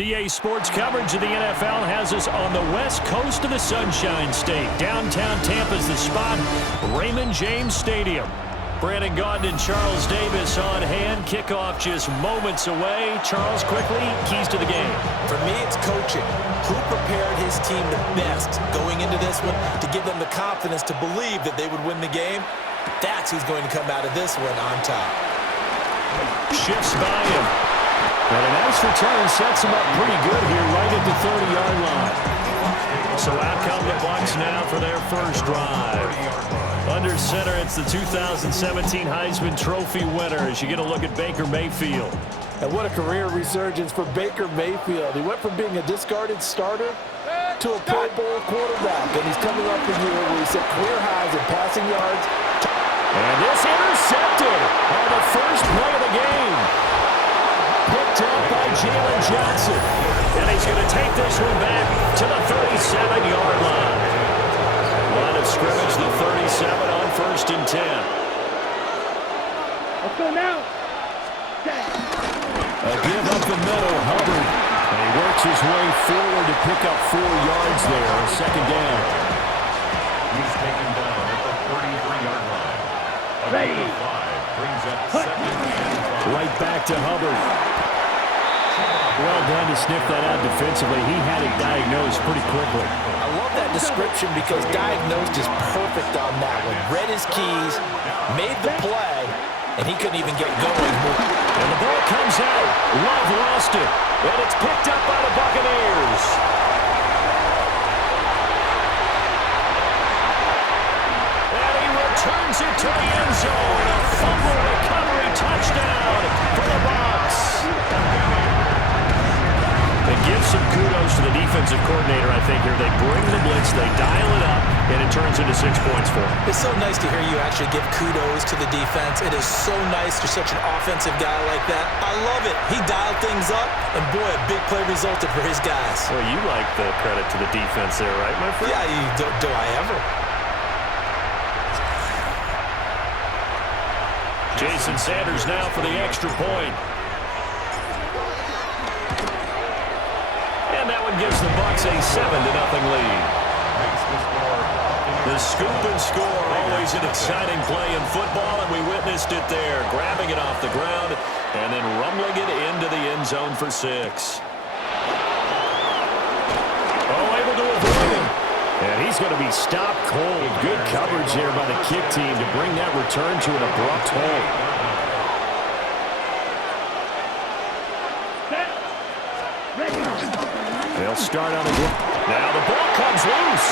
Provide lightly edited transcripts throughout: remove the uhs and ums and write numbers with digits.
USDA Sports coverage of the NFL has us on the west coast of the Sunshine State. Downtown Tampa's the spot, Raymond James Stadium. Brandon Gaudin and Charles Davis on hand. Kickoff just moments away. Charles, quickly, keys to the game. For me, it's coaching. Who prepared his team the best going into this one to give them the confidence to believe that they would win the game? That's who's going to come out of this one on top. Shifts by him. And a nice return sets him up pretty good here right at the 30-yard line. So out come the Bucs now for their first drive. Under center, it's the 2017 Heisman Trophy winner as you get a look at Baker Mayfield. And what a career resurgence for Baker Mayfield. He went from being a discarded starter to a Pro Bowl quarterback. And he's coming off a year where he set career highs in passing yards. And this intercepted on the first play of the game. Picked up by Jalen Johnson. And he's going to take this one back to the 37-yard line. Line of scrimmage, the 37 on 1st and 10. Let's go now. A give up the middle, Hubbard. And he works his way forward to pick up 4 yards there. Second down. He's taken down at the 33-yard line. Ready. Brings up 2nd and 5. Right back to Hubbard. Well done to sniff that out defensively. He had it diagnosed pretty quickly. I love that description because diagnosed is perfect on that one. Read his keys, made the play, and he couldn't even get going. And the ball comes out. Love lost it. And it's picked up by the Buccaneers. And he returns it to the end zone. A fumble recovery touchdown for the Bucs. They give some kudos to the defensive coordinator, I think, here. They bring the blitz, they dial it up, and it turns into 6 points for them. It's so nice to hear you actually give kudos to the defense. It is so nice you're such an offensive guy like that. I love it. He dialed things up, and boy, a big play resulted for his guys. Well, you like the credit to the defense there, right, my friend? Yeah, do I ever? Jason Sanders now for the extra point. And that one gives the Bucs a 7-0 lead. The scoop and score, always an exciting play in football, and we witnessed it there. Grabbing it off the ground and then rumbling it into the end zone for 6. Oh, able to avoid him. And he's going to be stopped cold. Good coverage there by the kick team to bring that return to an abrupt halt. They'll start on the ground. Now the ball comes loose.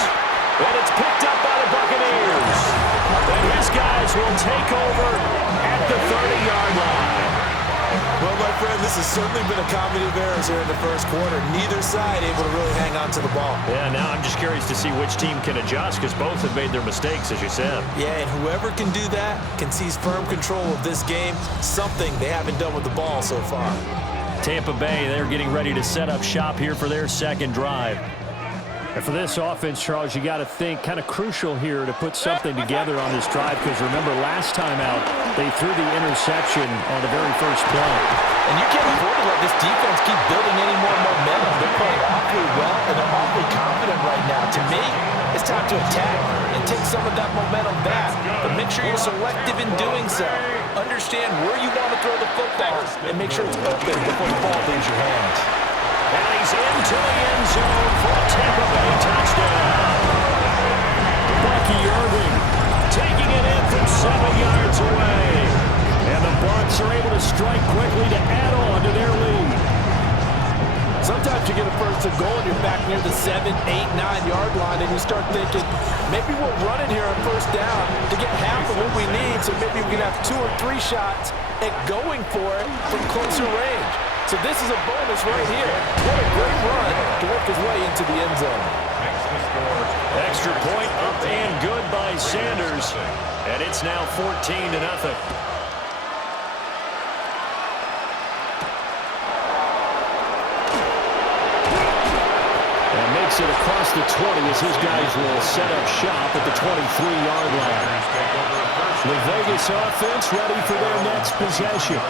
And it's picked up by the Buccaneers. And his guys will take over at the 30-yard line. Well, my friend, this has certainly been a comedy of errors here in the first quarter. Neither side able to really hang on to the ball. Yeah, now I'm just curious to see which team can adjust because both have made their mistakes, as you said. Yeah, and whoever can do that can seize firm control of this game, something they haven't done with the ball so far. Tampa Bay, they're getting ready to set up shop here for their second drive. And for this offense, Charles, you got to think kind of crucial here to put something together on this drive because remember last time out they threw the interception on the very first play. And you can't afford to let this defense keep building any more momentum. They're playing awfully well and they're awfully confident right now. To me, it's time to attack and take some of that momentum back. But make sure you're selective in doing so. Understand where you want to throw the football and make sure it's open before the ball leaves your hands. And he's into the end zone for a Tampa Bay touchdown. Bucky Irving taking it in from 7 yards away. And the Bucs are able to strike quickly to add on to their lead. Sometimes you get a first and goal and you're back near the 7, 8, 9-yard line and you start thinking, maybe we'll run it here on first down to get half of what we need so maybe we can have 2 or 3 shots at going for it from closer range. So this is a bonus right here. What a great run to work his way into the end zone. Extra point up and good by Sanders. And it's now 14-0. And makes it across the 20 as his guys will set up shop at the 23-yard line. The Vegas offense ready for their next possession.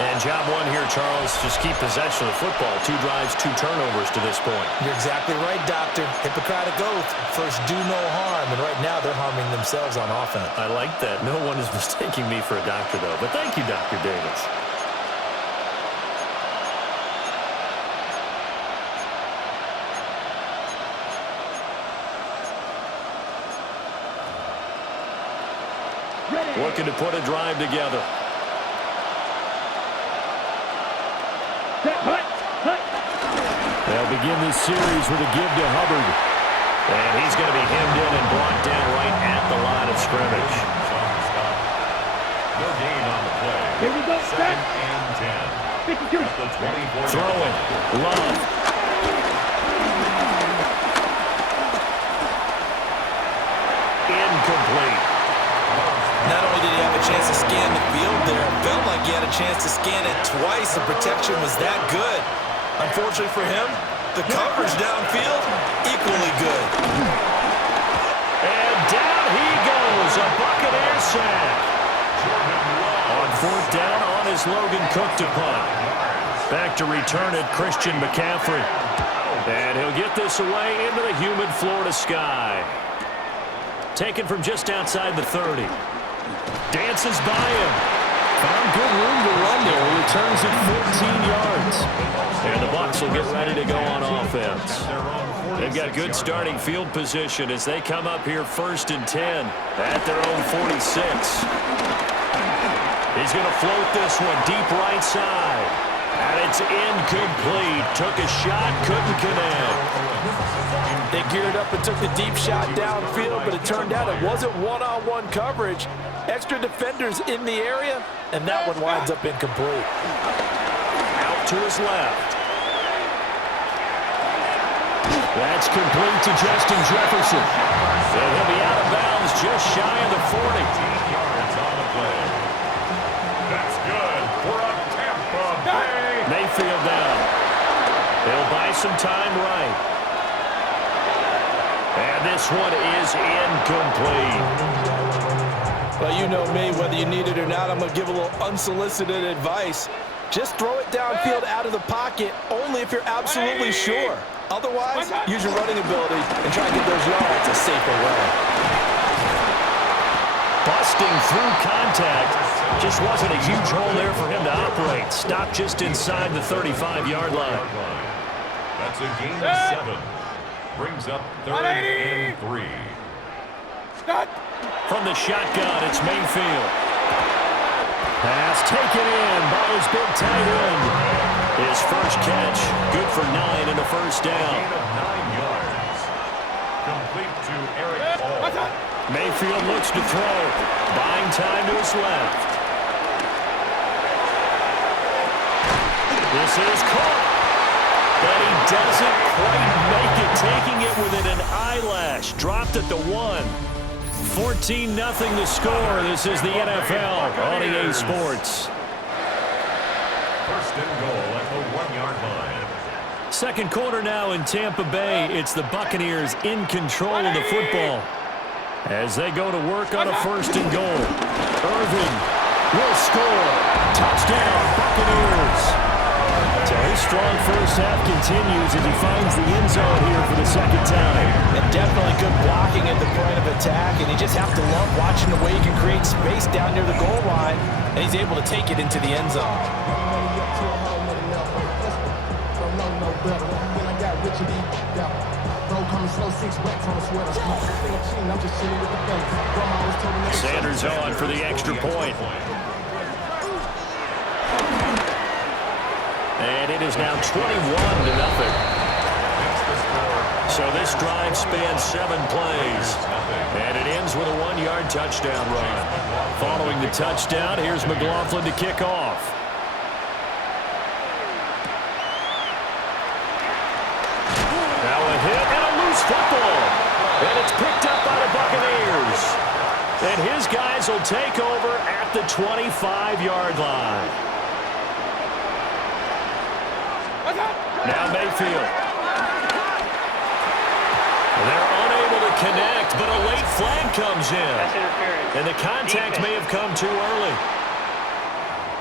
And job one here, Charles, just keep possession of the football. 2 drives, 2 turnovers to this point. You're exactly right, Doctor. Hippocratic oath. First, do no harm. And right now, they're harming themselves on offense. I like that. No one is mistaking me for a doctor, though. But thank you, Dr. Davis. Looking to put a drive together. They'll begin this series with a give to Hubbard. And he's going to be hemmed in and brought down right at the line of scrimmage. No gain on the play. Here we go. 2nd and 10. At the 24. Throwing. Love. Incomplete. Not only did he have a chance to scan the field there, it felt like he had a chance to scan it twice. The protection was that good. Unfortunately for him, the coverage downfield, equally good. And down he goes. A Buccaneer sack. On 4th down on his Logan Cook to punt. Back to return it, Christian McCaffrey. And he'll get this away into the humid Florida sky. Taken from just outside the 30. Dances by him. Found good room to run there. Returns it 14 yards. And the Bucs will get ready to go on offense. They've got good starting field position as they come up here 1st and 10 at their own 46. He's going to float this one deep right side. And it's incomplete. Took a shot, couldn't connect. They geared up and took the deep shot downfield, but it turned out it wasn't one-on-one coverage. Extra defenders in the area, and that one winds up incomplete. Out to his left. That's complete to Justin Jefferson. And he'll be out of bounds just shy of the 40. 18 yards on the play. That's good for a Tampa Bay. Mayfield down. They'll buy some time right. And this one is incomplete. Well, you know me, whether you need it or not, I'm going to give a little unsolicited advice. Just throw it downfield out of the pocket, only if you're absolutely sure. Otherwise, use your running ability and try to get those yards a safer way. Busting through contact. Just wasn't a huge hole there for him to operate. Stopped just inside the 35-yard line. That's a gain of 7. Brings up 3rd and 3. From the shotgun, it's Mayfield. Pass taken in by his big tight end. His first catch, good for 9 and a first down. Gain of 9 yards. Complete to Eric Hall. Mayfield looks to throw. Buying time to his left. This is caught. But he doesn't quite make it, taking it within an eyelash. Dropped at the 1. 14-0 the score. This is the NFL on EA Sports. 1st and goal at the 1-yard line. Second quarter now in Tampa Bay. It's the Buccaneers in control of the football as they go to work on a 1st and goal. Irvin will score. Touchdown, Buccaneers. So his strong first half continues as he finds the end zone here for the 2nd time. And definitely good blocking at the point of attack, and you just have to love watching the way he can create space down near the goal line, and he's able to take it into the end zone. Sanders on for the extra point. And it is now 21-0. So this drive spans 7 plays. And it ends with a 1-yard touchdown run. Following the touchdown, here's McLaughlin to kick off. Now a hit and a loose football. And it's picked up by the Buccaneers. And his guys will take over at the 25-yard line. Now Mayfield. They're unable to connect, but a late flag comes in. And the contact may have come too early.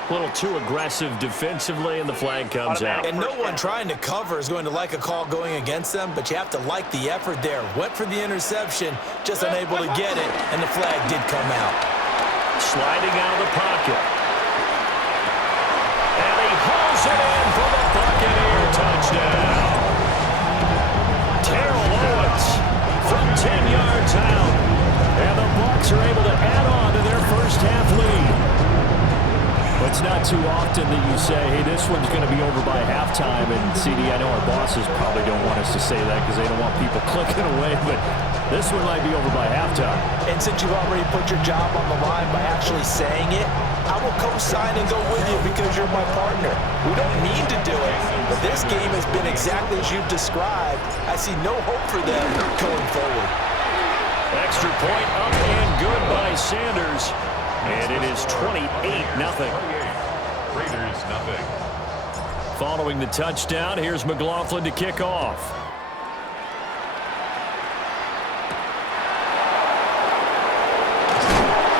A little too aggressive defensively, and the flag comes out. And no one trying to cover is going to like a call going against them, but you have to like the effort there. Went for the interception, just unable to get it, and the flag did come out. Sliding out of the pocket. And he hauls it in for the Buccaneer touchdown. Terrell Owens from 10 yards out. And the Bucs are able to add on to their first half lead. It's not too often that you say, hey, this one's going to be over by halftime. And, CD, I know our bosses probably don't want us to say that because they don't want people clicking away, but this one might be over by halftime. And since you've already put your job on the line by actually saying it, I will co-sign and go with you because you're my partner. We don't mean to do it, but this game has been exactly as you've described. I see no hope for them going forward. Extra point up and good by Sanders. And it is 28-0. Raiders, nothing. Following the touchdown, here's McLaughlin to kick off.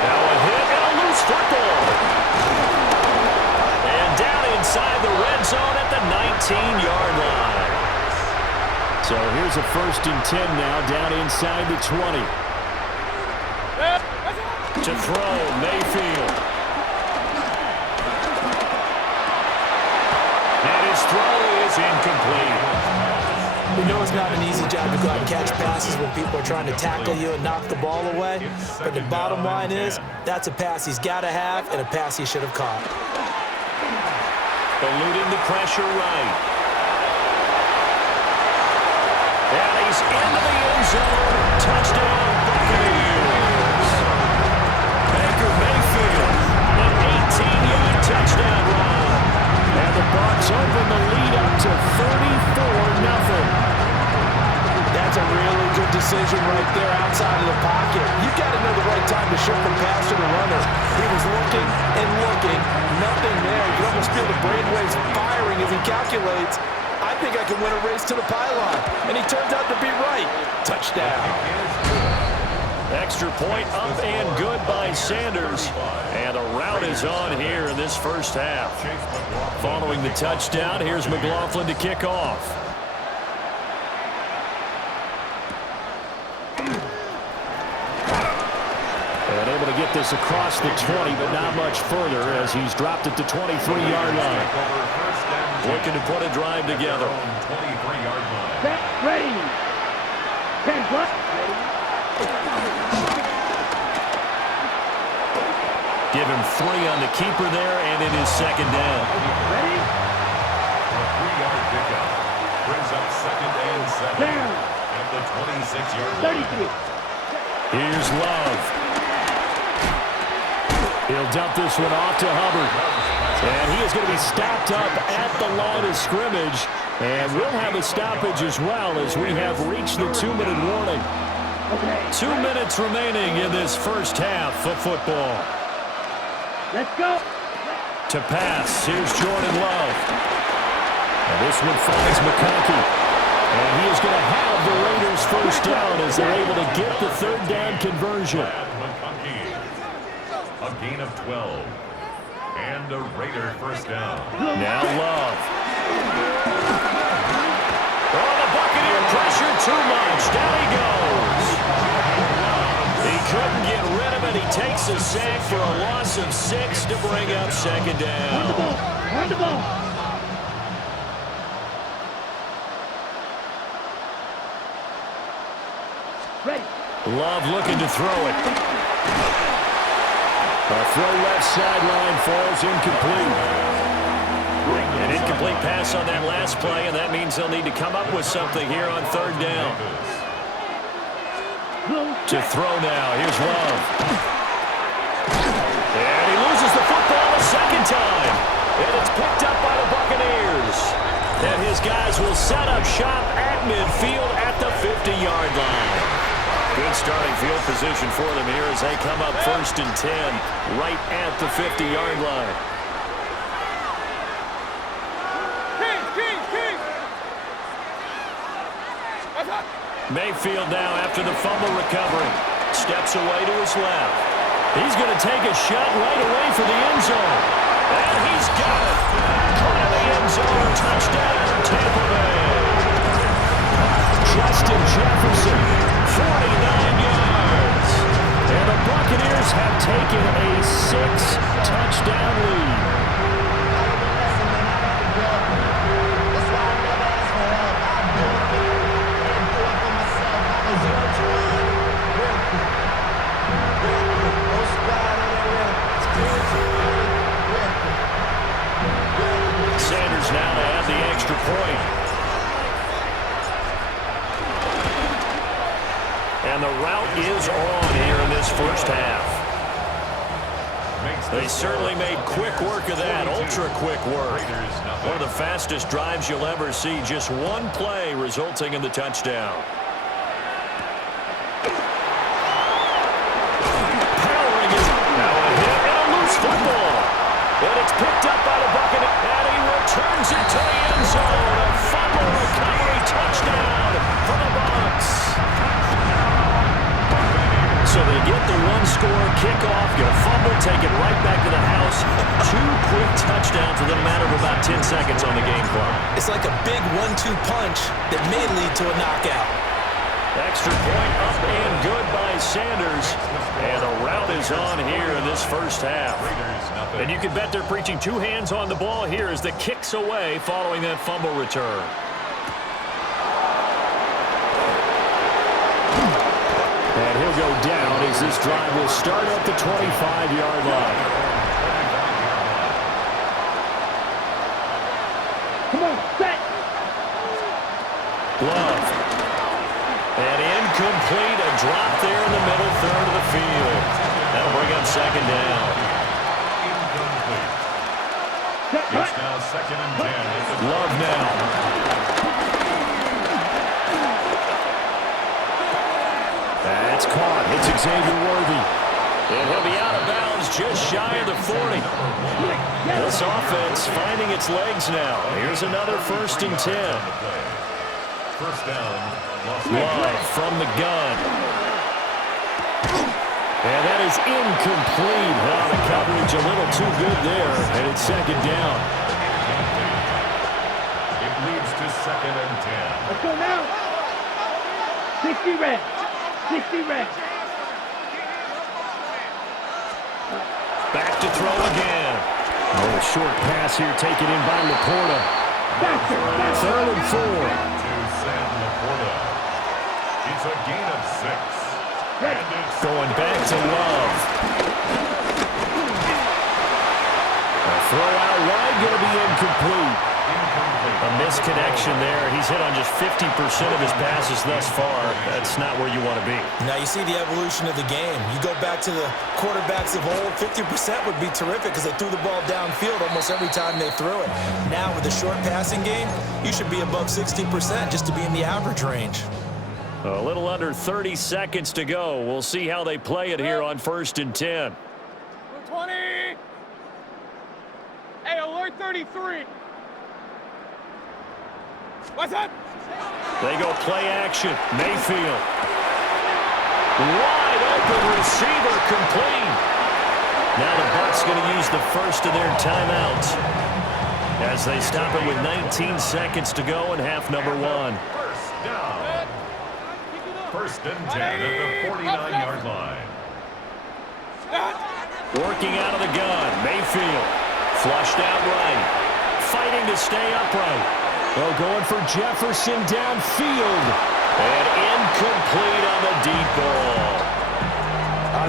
Now a hit and a loose football. And down inside the red zone at the 19-yard line. So here's a 1st and 10 now, down inside the 20. To throw, Mayfield. And his throw is incomplete. We know it's not an easy job to go out and catch passes when people are trying to tackle you and knock the ball away. But the bottom line is, that's a pass he's got to have and a pass he should have caught. Eluding the pressure right. And he's into the end zone. Touchdown, Buccaneers. Mayfield, an 18-yard touchdown run. And the Bucs open the lead up to 34-0. That's a really good decision right there outside of the pocket. You've got to know the right time to shift from passer to runner. He was looking and looking, nothing there. You can almost feel the brainwaves firing as he calculates, I think I can win a race to the pylon. And he turns out to be right. Touchdown. Extra point up and good by Sanders. And a rout is on here in this first half. Following the touchdown, here's McLaughlin to kick off. And able to get this across the 20, but not much further as he's dropped it to 23-yard line. Looking to put a drive together. Set, ready. 10 plus. Give him 3 on the keeper there, and it is 2nd down. Ready? A 3-yard pickup brings up 2nd and 7 Down. at the 26-yard line. 33. Here's Love. He'll dump this one off to Hubbard. And he is going to be stopped up at the line of scrimmage. And we'll have a stoppage as well as we have reached the 2-minute warning. Okay. 2 minutes remaining in this first half of football. Let's go. To pass, here's Jordan Love. And this one finds McConkey. And he is going to have the Raiders first down as they're able to get the 3rd down conversion. A gain of 12. And a Raider first down. Now Love. Oh, the Buccaneer pressure too much. Down he goes. He couldn't get rid of it. He takes a sack for a loss of 6 to bring up 2nd down. Run the ball. Ready. Love looking to throw it. A throw left sideline falls incomplete. An incomplete pass on that last play, and that means they'll need to come up with something here on 3rd down. To throw now. Here's Love. And he loses the football a 2nd time. And it's picked up by the Buccaneers. And his guys will set up shop at midfield at the 50-yard line. Good starting field position for them here as they come up 1st and 10 right at the 50-yard line. Mayfield now after the fumble recovery. Steps away to his left. He's going to take a shot right away for the end zone. And Touchdown, Tampa Bay. Justin Jefferson, 49 yards. And the Buccaneers have taken a 6-touchdown lead. Sanders now to add the extra point. And the route is on here in this first half. They certainly made quick work of that, ultra-quick work. One of the fastest drives you'll ever see. Just one play resulting in the touchdown. Powering is now a hit and a loose football. And it's picked up by the Buccaneers. And he returns it to the end zone. A fumble recovery touchdown for the Bucs. So they get the one-score kickoff, get a fumble, take it right back to the house. 2 quick touchdowns within a matter of about 10 seconds on the game clock. It's like a big 1-2 punch that may lead to a knockout. Extra point up and good by Sanders. And the route is on here in this first half. And you can bet they're preaching 2 hands on the ball here as the kick's away following that fumble return. And he'll go down as this drive will start at the 25-yard line. Come on, set. Love. And incomplete. A drop there in the middle third of the field. That'll bring up second down. It's now 2nd and 10. Love now. That's caught. It's Xavier Worthy. And he'll be out of bounds just shy of the 40. This offense finding its legs now. Here's another 1st and 10. First down. Love from the gun. And that is incomplete. Oh, the coverage a little too good there. And it's second down. It leads to 2nd and 10. Let's go now. 60 red. 60 red. Back to throw again. Oh, a short pass here taken in by Laporta. Faster, faster. 3rd and 4. To Sam Laporta. It's a gain of 6. And it's Going back to Love. A throw out wide going to be incomplete. A misconnection there. He's hit on just 50% of his passes thus far. That's not where you want to be. Now you see the evolution of the game. You go back to the quarterbacks of old, 50% would be terrific because they threw the ball downfield almost every time they threw it. Now with the short passing game, you should be above 60% just to be in the average range. A little under 30 seconds to go. We'll see how they play it here on 1st and 10. 20. Hey, alert 33. What's that? They go play action. Mayfield. Wide open receiver complete. Now the Bucs going to use the first of their timeouts as they stop it with 19 seconds to go in half number 1. first down. 1st and 10 at the 49-yard line. Working out of the gun. Mayfield. Flushed out right. Fighting to stay upright. Oh, going for Jefferson downfield. And incomplete on the deep ball.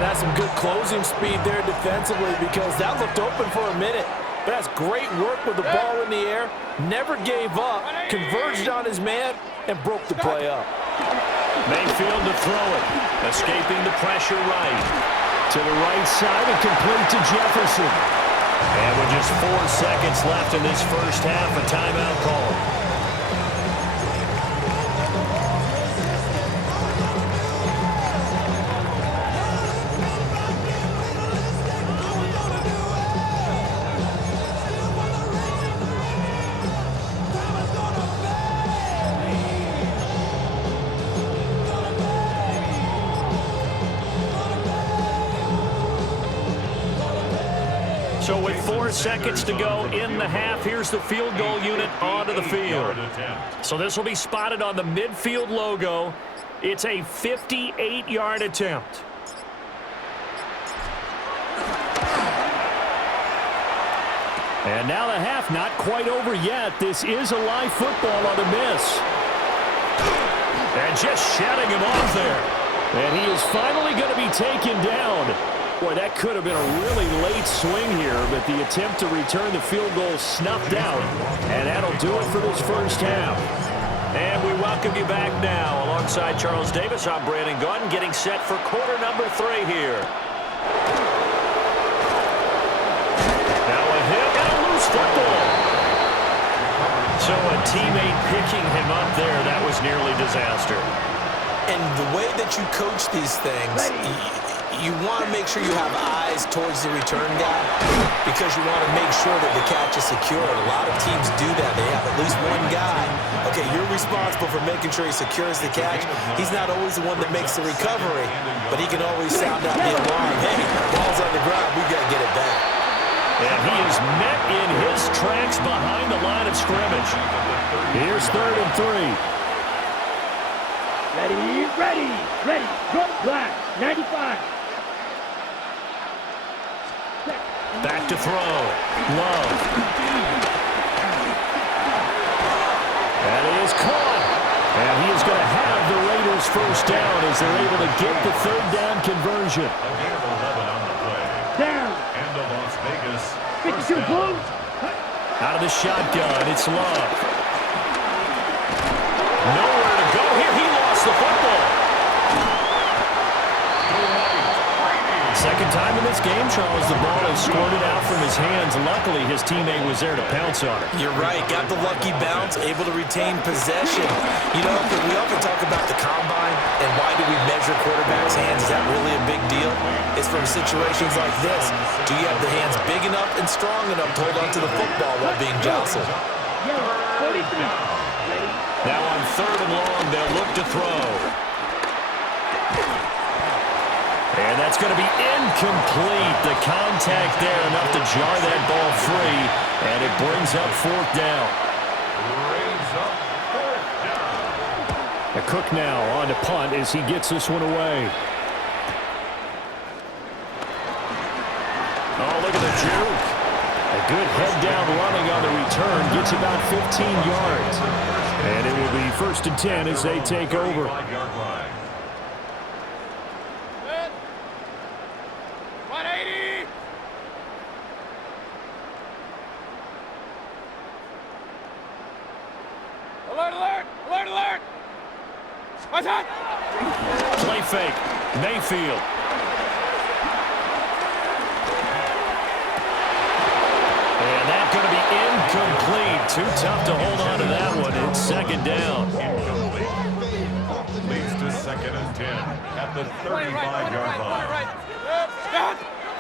That's some good closing speed there defensively because that looked open for a minute. But that's great work with the ball in the air. Never gave up. Converged on his man and broke the play up. Mayfield to throw it. Escaping the pressure right. To the right side and complete to Jefferson. And with just 4 seconds left in this first half, a timeout call. So with 4 seconds to go in the half, here's the field goal unit onto the field. So this will be spotted on the midfield logo. It's a 58-yard attempt. And now the half not quite over yet. This is a live football on the miss. And just shutting him off there. And he is finally going to be taken down. Boy, that could have been a really late swing here, but the attempt to return the field goal snuffed out. And that'll do it for this first half. And we welcome you back now. Alongside Charles Davis, I'm Brandon Gunn, getting set for quarter number 3 here. Now a hit and a loose football. So a teammate picking him up there, that was nearly disaster. And the way that you coach these things, you want to make sure you have eyes towards the return guy because you want to make sure that the catch is secure. And a lot of teams do that. They have at least one guy. Okay, you're responsible for making sure he secures the catch. He's not always the one that makes the recovery, but he can always sound out the alarm. Hey, ball's on the ground. We got to get it back. And he is met in his tracks behind the line of scrimmage. Here's 3rd and 3. Ready, ready, ready. Go black, 95. Back to throw. Love. That is caught. And he is going to have the Raiders first down as they're able to get the 3rd down conversion. A gain of 11 on the play. Down. And the Las Vegas 52 Blues. Out of the shotgun, it's Love. Nowhere to go here. He lost the football. Second time in this game, Charles, the ball is squirted out from his hands. Luckily, his teammate was there to pounce on it. You're right. Got the lucky bounce, able to retain possession. You know, we often talk about the combine and why do we measure quarterbacks' hands. Is that really a big deal? It's from situations like this. Do you have the hands big enough and strong enough to hold onto the football while being jostled? Now on 3rd and long, they'll look to throw. And that's going to be incomplete. The contact there, enough to jar that ball free. And it brings up 4th down. Cook now on to punt as he gets this one away. Oh, look at the juke. A good head down running on the return. Gets about 15 yards. And it will be 1st and 10 as they take over. 180. Alert, alert, alert, alert. What's that? Play fake. Mayfield. And that's going to be incomplete. Too tough to hold on to that one. It's 2nd down. Leads to 2nd and 10 at the 35-yard line.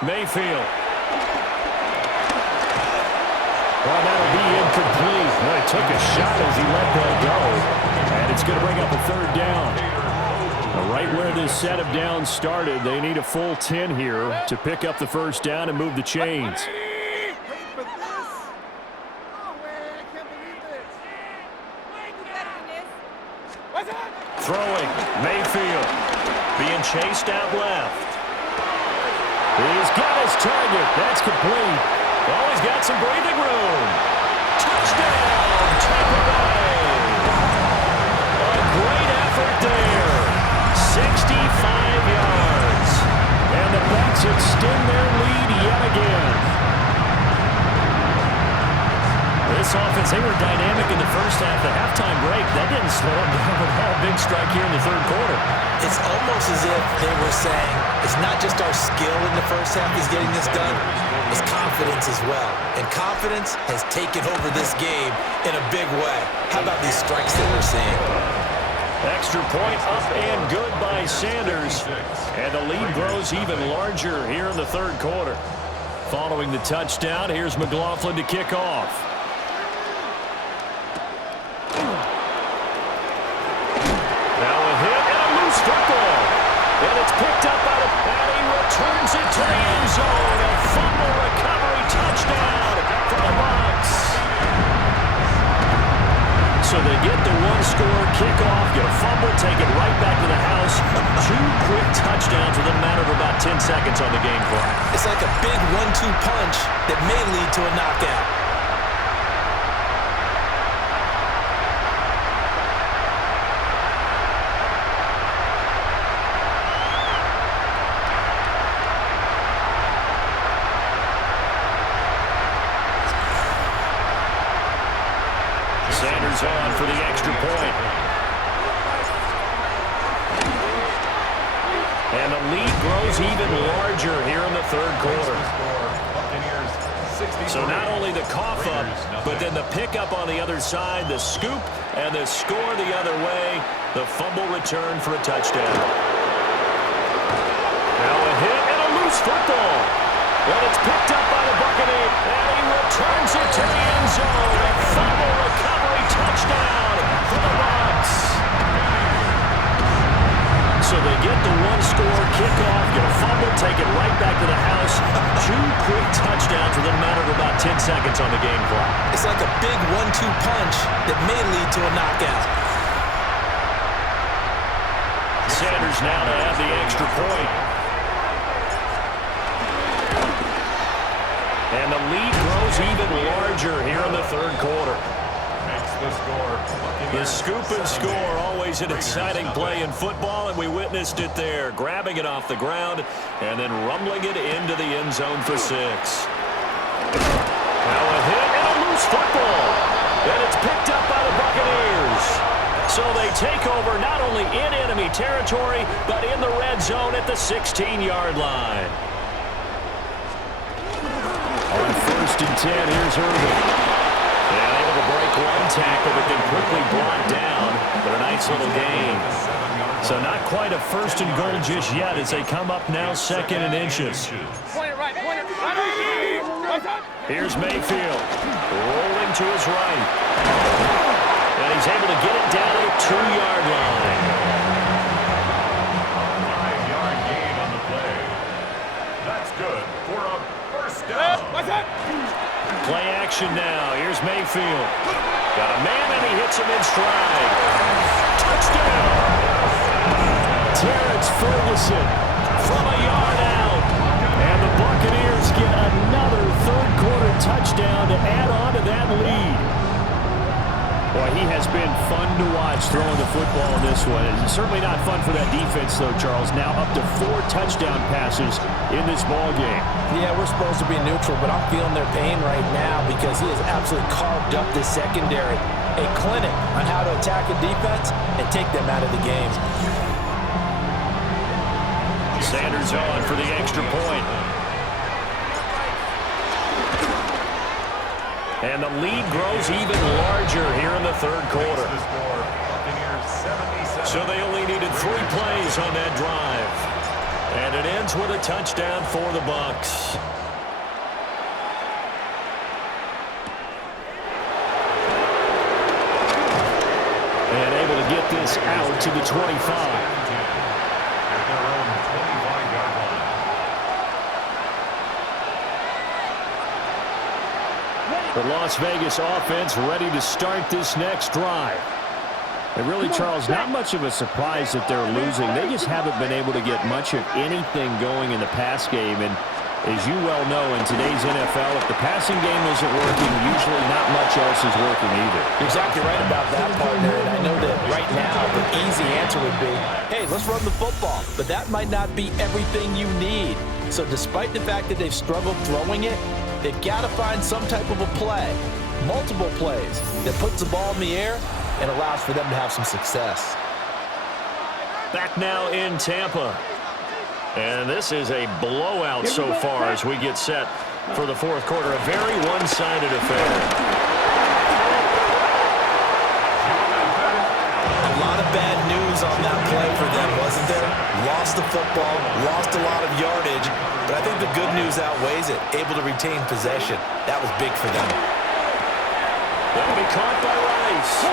Mayfield. Well, that'll be incomplete. Well, he took a shot as he let that go. And it's going to bring up a 3rd down. Now, right where this set of downs started, they need a full 10 here to pick up the first down and move the chains. Throwing. Mayfield. Being chased out left. He's got his target. That's complete. Oh, he's got some breathing room. Touchdown, Tampa Bay. A great effort there. 65 yards. And the Bucs extend their lead yet again. This offense, they were dynamic in the first half. The halftime break, that didn't slow them down at all. Big strike here in the 3rd quarter. It's almost as if they were saying, it's not just our skill in the first half is getting this done, it's confidence as well. And confidence has taken over this game in a big way. How about these strikes that we're seeing? Extra point up and good by Sanders. And the lead grows even larger here in the 3rd quarter. Following the touchdown, here's McLaughlin to kick off. Football. And it's picked up by the and he returns it to the end zone. A fumble recovery touchdown. touchdown for the Bucs. So they get the one-score kickoff, get a fumble, take it right back to the house. 2 quick touchdowns within a matter of about 10 seconds on the game clock. It's like a big 1-2 punch that may lead to a knockout. Sanders on for the extra point. And the lead grows even larger here in the third quarter. So not only the cough up, but then the pickup on the other side, the scoop, and the score the other way. The fumble return for a touchdown. Now a hit and a loose football. And it's picked up by the Buccaneers. And he returns it to the end zone. A fumble recovery touchdown for the Bucs. So they get the one-score kickoff, get a fumble, take it right back to the house. 2 quick touchdowns within a matter of about 10 seconds on the game clock. It's like a big 1-2 punch that may lead to a knockout. Sanders now to have the extra point. And the lead grows even larger here in the third quarter. Makes the score. The scoop and score, always an exciting play in football, and we witnessed it there, grabbing it off the ground and then rumbling it into the end zone for 6. Now a hit and a loose football. And it's picked up by the Buccaneers. So they take over not only in enemy territory, but in the red zone at the 16-yard line. On 1st and 10, here's Irvin. And able to break one tackle, but then quickly brought down. But a nice little gain. So not quite a 1st and goal just yet as they come up now 2nd and inches. Point it right, right. Here's Mayfield. Rolling to his right. And he's able to get it down to the 2-yard line. 5-yard gain on the play. That's good for a first down. Play action now. Here's Mayfield. Got a man and he hits him in stride. Touchdown! Terrence Ferguson from a yard out. And the Buccaneers get another third-quarter touchdown to add on to that lead. Boy, he has been fun to watch throwing the football in this one. It's certainly not fun for that defense, though, Charles. Now up to 4 touchdown passes in this ball game. Yeah, we're supposed to be neutral, but I'm feeling their pain right now because he has absolutely carved up this secondary. A clinic on how to attack a defense and take them out of the game. Sanders on for the extra point. And the lead grows even larger here in the third quarter. So they only needed 3 plays on that drive. And it ends with a touchdown for the Bucs. And able to get this out to the 25. The Las Vegas offense ready to start this next drive. And really, Charles, not much of a surprise that they're losing. They just haven't been able to get much of anything going in the pass game. And as you well know, in today's NFL, if the passing game isn't working, usually not much else is working either. You're exactly right about that, partner. And I know that right now the easy answer would be, hey, let's run the football. But that might not be everything you need. So despite the fact that they've struggled throwing it, they've got to find some type of a play, multiple plays, that puts the ball in the air and allows for them to have some success. Back now in Tampa. And this is a blowout so far as we get set for the fourth quarter. A very one-sided affair. A lot of bad news on that play for them, wasn't there? Lost the football, lost a lot of yardage, but I think the good news outweighs it. Able to retain possession. That was big for them. That'll be caught by Rice.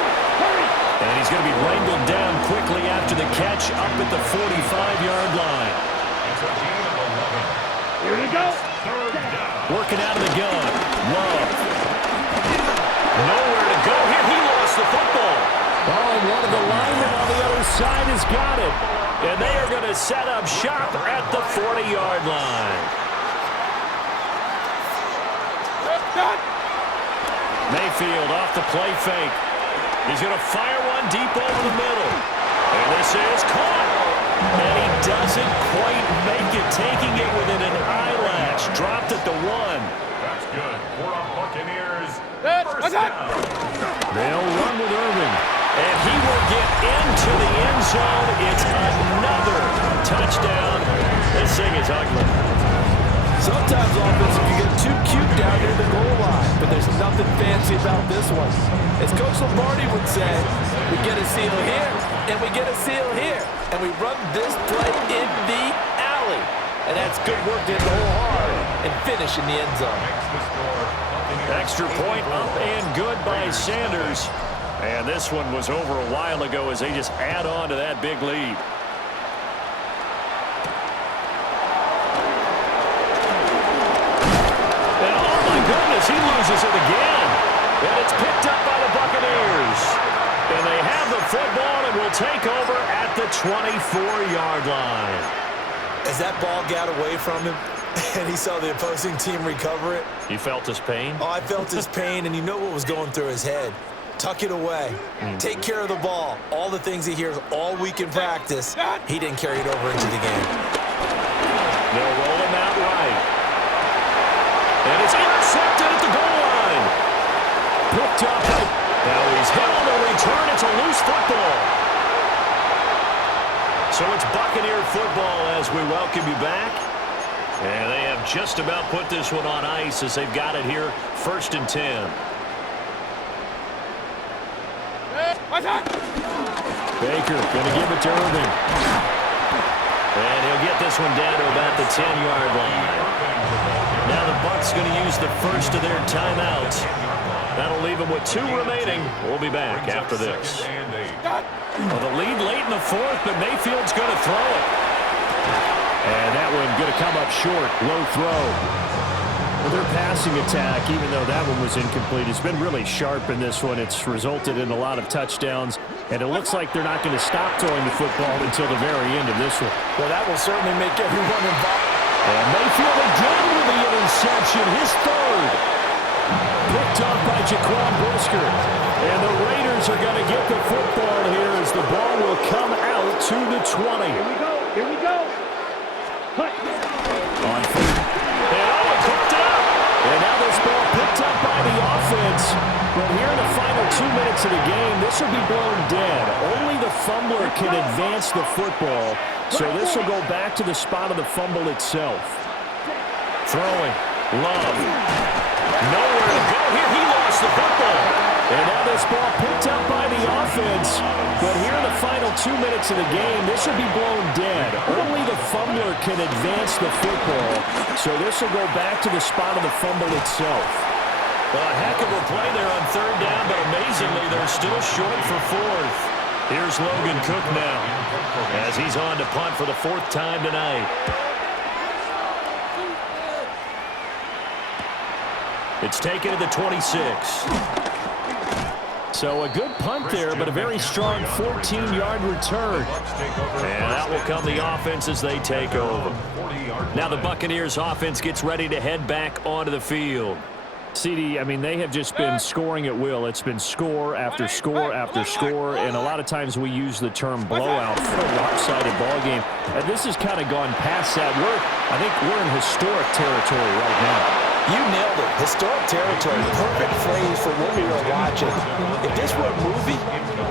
And he's going to be wrangled down quickly after the catch up at the 45-yard line. Here we go. Working out of the gun. Love. Nowhere to go here. He lost the football. Oh, and one of the linemen on the other side has got it. And they are going to set up shop at the 40-yard line. Mayfield off the play fake. He's going to fire one deep over the middle. And this is caught. And he doesn't quite make it, taking it within an eyelash. Dropped at the 1. That's good. For our Buccaneers. First down. They'll run with Irving. And he will get into the end zone. It's another touchdown. This thing is ugly. Sometimes offense can get too cute down near the goal line, but there's nothing fancy about this one. As Coach Lombardi would say, we get a seal here, and we get a seal here, and we run this play in the alley. And that's good work to hit the hole hard and finish in the end zone. Extra point up and good by Sanders. And this one was over a while ago as they just add on to that big lead. And oh my goodness, he loses it again. And it's picked up by the Buccaneers. And they have the football and will take over at the 24-yard line. As that ball got away from him and he saw the opposing team recover it. You felt his pain? Oh, I felt his pain, and you know what was going through his head. Tuck it away. Take care of the ball. All the things he hears all week in practice, he didn't carry it over into the game. They'll roll him out right. And it's intercepted at the goal line. Picked up. Now he's hit on the return. It's a loose football. So it's Buccaneer football as we welcome you back. And they have just about put this one on ice as they've got it here. 1st and 10. Baker going to give it to Irving. And he'll get this one down to about the 10-yard line. Now the Bucs going to use the first of their timeouts. That'll leave them with 2 remaining. We'll be back after this. Well, the lead late in the 4th, but Mayfield's going to throw it. And that one going to come up short. Low throw. Well, their passing attack, even though that one was incomplete, has been really sharp in this one. It's resulted in a lot of touchdowns, and it looks like they're not going to stop throwing the football until the very end of this one. Well, that will certainly make everyone involved. And Mayfield again with the interception, his 3rd. Picked up by Jaquan Brisker. And the Raiders are going to get the football here as the ball will come out to the 20. Here we go. Here we go. Put. On foot. And oh, it cooked up. And now this ball picked up by the offense. But here in the final 2 minutes of the game, this will be blown dead. Only the fumbler can advance the football. So this will go back to the spot of the fumble itself. Throwing. Love. Nowhere to go here. He lost the football. And now this ball picked up by the offense. But here in the final 2 minutes of the game, this will be blown dead. Only the fumbler can advance the football. So this will go back to the spot of the fumble itself. Well, a heck of a play there on 3rd down, but amazingly, they're still short for 4th. Here's Logan Cook now as he's on to punt for the 4th time tonight. It's taken to the 26. So a good punt there, but a very strong 14-yard return. And that will come the offense as they take over. Now the Buccaneers offense gets ready to head back onto the field. CD, I mean, they have just been scoring at will. It's been score after score after score, and a lot of times we use the term blowout for a lopsided ball game. And this has kind of gone past that. I think we're in historic territory right now. You nailed it. Historic territory. Perfect phrase for what we were watching. If this were a movie,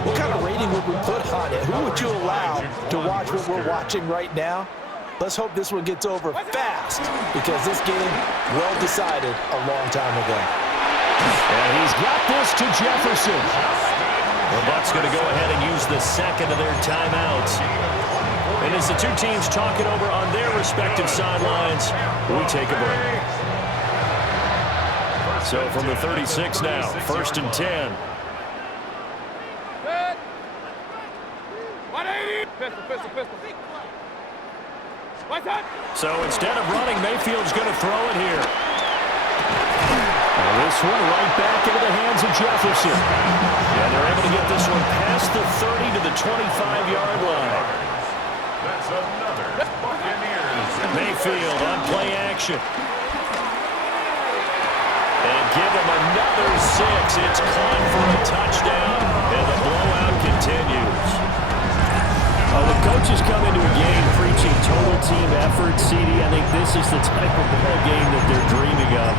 what kind of rating would we put on it? Who would you allow to watch what we're watching right now? Let's hope this one gets over fast, because this game, well decided a long time ago. And he's got this to Jefferson. The Bucs going to go ahead and use the second of their timeouts. And as the two teams talk it over on their respective sidelines, we take a break. So from the 36 now, 1st and 10. 180. Pistol, pistol, pistol. What's that? So instead of running, Mayfield's going to throw it here. And This one right back into the hands of Jefferson. And they're able to get this one past the 30 to the 25-yard line. That's another Buccaneers. Mayfield on play action. And give him another 6. It's caught for a touchdown, and the blowout continues. Oh, the coaches come into a game preaching total team effort. CD, I think this is the type of ball game that they're dreaming of.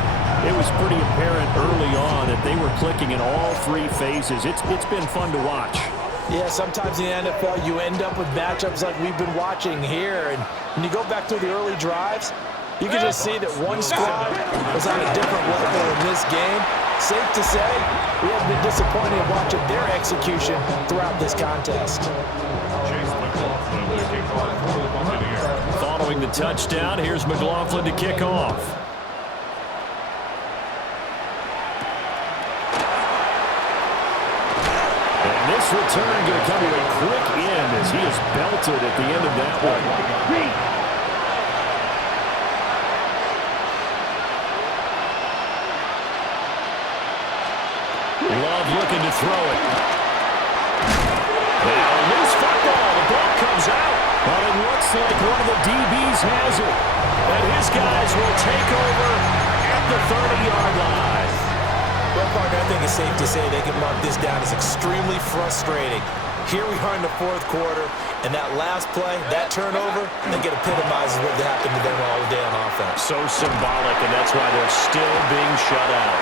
It was pretty apparent early on that they were clicking in all three phases. It's been fun to watch. Yeah, sometimes in the NFL you end up with matchups like we've been watching here. And when you go back to the early drives, you can just see that one squad was on a different level in this game. Safe to say, we have been disappointed in watching their execution throughout this contest. Following the touchdown, here's McLaughlin to kick off. And this return going to come to a quick end as he is belted at the end of that one. Love looking to throw it. Now a loose football. The ball comes out. But it looks like one of the DBs has it. And his guys will take over at the 30-yard line. Well, partner, I think it's safe to say they can mark this down as extremely frustrating. Here we are in the fourth quarter, and that last play, that turnover, I think it epitomizes what happened to them all day on offense. So symbolic, and that's why they're still being shut out.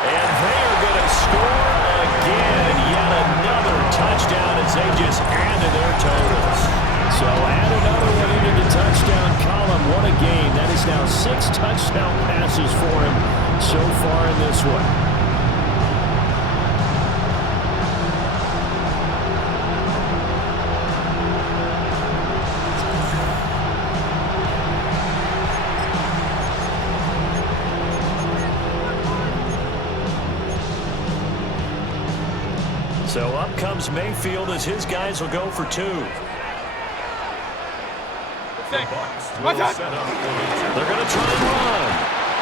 And they are going to score again. Yet another touchdown as they just add to their totals. So add another one into the touchdown column. What a game. That is now 6 touchdown passes for him so far in this one. So up comes Mayfield as his guys will go for 2. The Bucs will set up. They're going to try and run.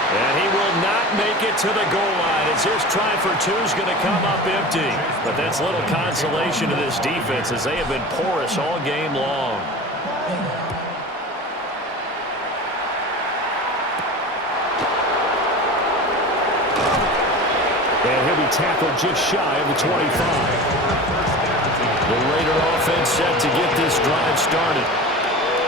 And he will not make it to the goal line as his try for 2 is going to come up empty. But that's little consolation to this defense as they have been porous all game long. And he'll be tackled just shy of the 25. The Raider offense set to get this drive started.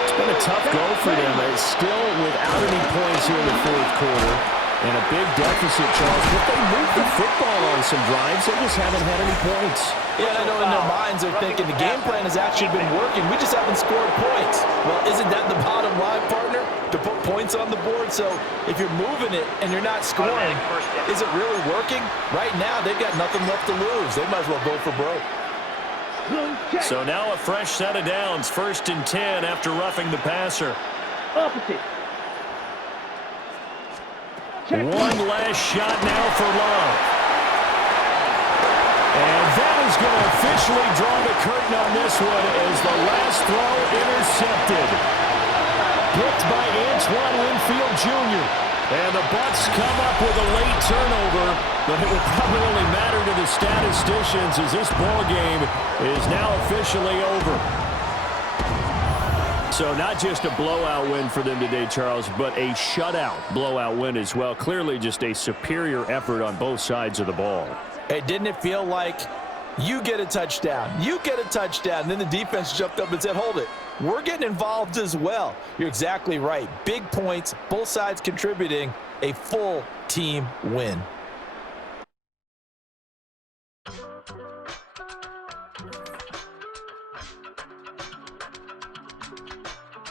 It's been a tough go for them. Still without any points here in the fourth quarter. And a big deficit, Charles. But they moved the football on some drives. They just haven't had any points. Yeah, I know in their minds they're thinking the game plan has actually been working. We just haven't scored points. Well, isn't that the bottom line, partner? To put points on the board. So if you're moving it and you're not scoring, is it really working? Right now, they've got nothing left to lose. They might as well go for broke. So now a fresh set of downs. 1st and 10 after roughing the passer. Opposite. One last shot now for Love. And that is going to officially draw the curtain on this one as the last throw intercepted. Picked by Antoine Winfield Jr. And the Bucs come up with a late turnover, but it will probably only matter to the statisticians as this ball game is now officially over. So not just a blowout win for them today, Charles, but a shutout blowout win as well. Clearly just a superior effort on both sides of the ball. Hey, didn't it feel like you get a touchdown, you get a touchdown, and then the defense jumped up and said, hold it. We're getting involved as well. You're exactly right. Big points, both sides contributing, a full team win.